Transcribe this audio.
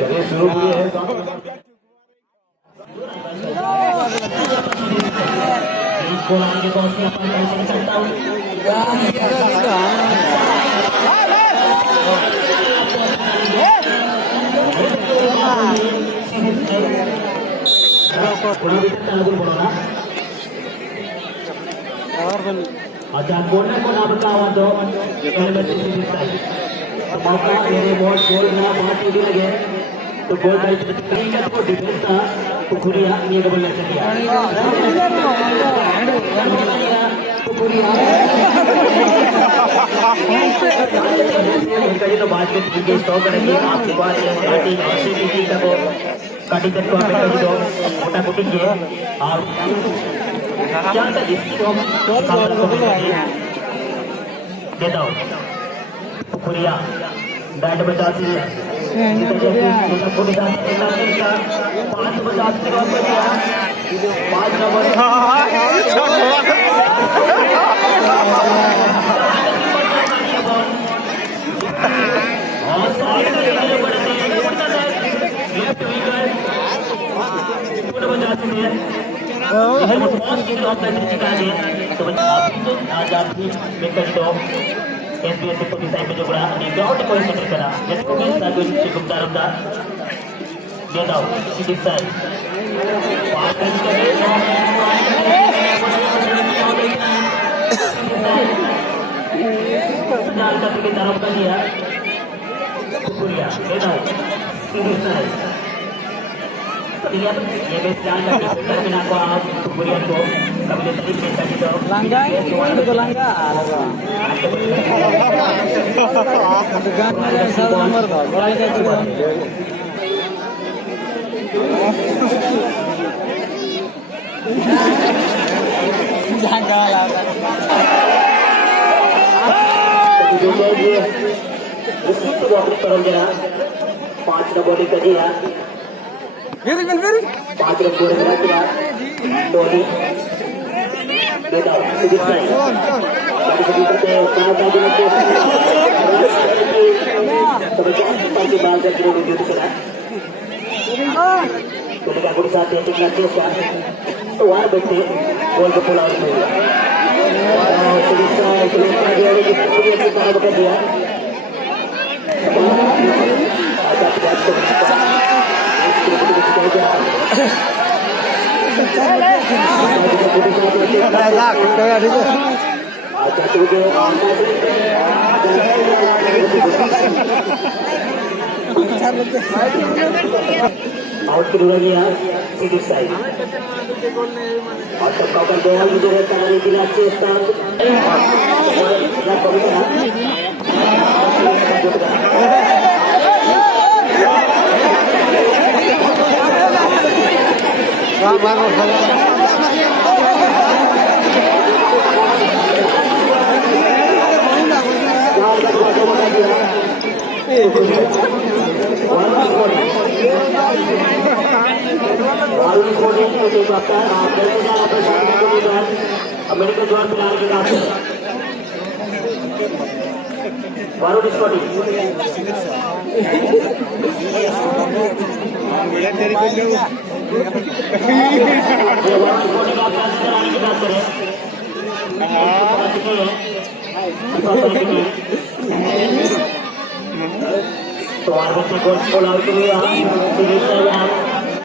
चलिए शुरू किए हैं अच्छा बोलने को ना बताओ तो मौका मेरे बहुत गोल ना बहुत भी लगे तो गोल का तो डिफेंस था तो कुरिया ये डबल मैच किया तो कुरिया इनका ये तो बात के स्टॉक करेंगे आपके पास स्टार्टिंग और सीटी का वो कटिंग तक आप कर दो मोटा कुटिंग है और क्या था इसको देता हूं कुरिया बैट बचाती है 5 बचाते का 5 number SBSC pun bisa ikut juga di gawat di poin sekitar. Jadi mungkin satu cukup dalam dah. Dia tahu sekitar. Pakai sekali. Jangan tapi kita harapkan dia. Kuria, dia tahu sekitar. Lihat ये बेस जान लगी लेकिन आपको आप कुरिया को कभी तरीके से कर दो लंगा है तो लंगा दुकान में जाए साल नंबर दो बड़ा का दुकान जंगा लगा उसी तो वापस तरफ जरा 5 नंबर की दिया very 5 नंबर का दिया टोनी बेटा सुदीप भाई बाकी सभी करते हैं कहां का दिन को तो बच्चा पांच बाल का किलो वीडियो दिखा तो लगा गुड साथ है कितना चेष्टा तो वहां बैठे बॉल को पुल आउट हो गया सुदीप भाई का दिया कि पूरी अच्छी तरह बता दिया आउट शुरू हो गया सीधी साइड और तब का बॉल मुझे रहता है लेकिन अच्छे स्टार्ट अमेरिका द्वारा फिलहाल के साथ वारुण स्कॉटी तो आर बच्चे गोल आउट हुआ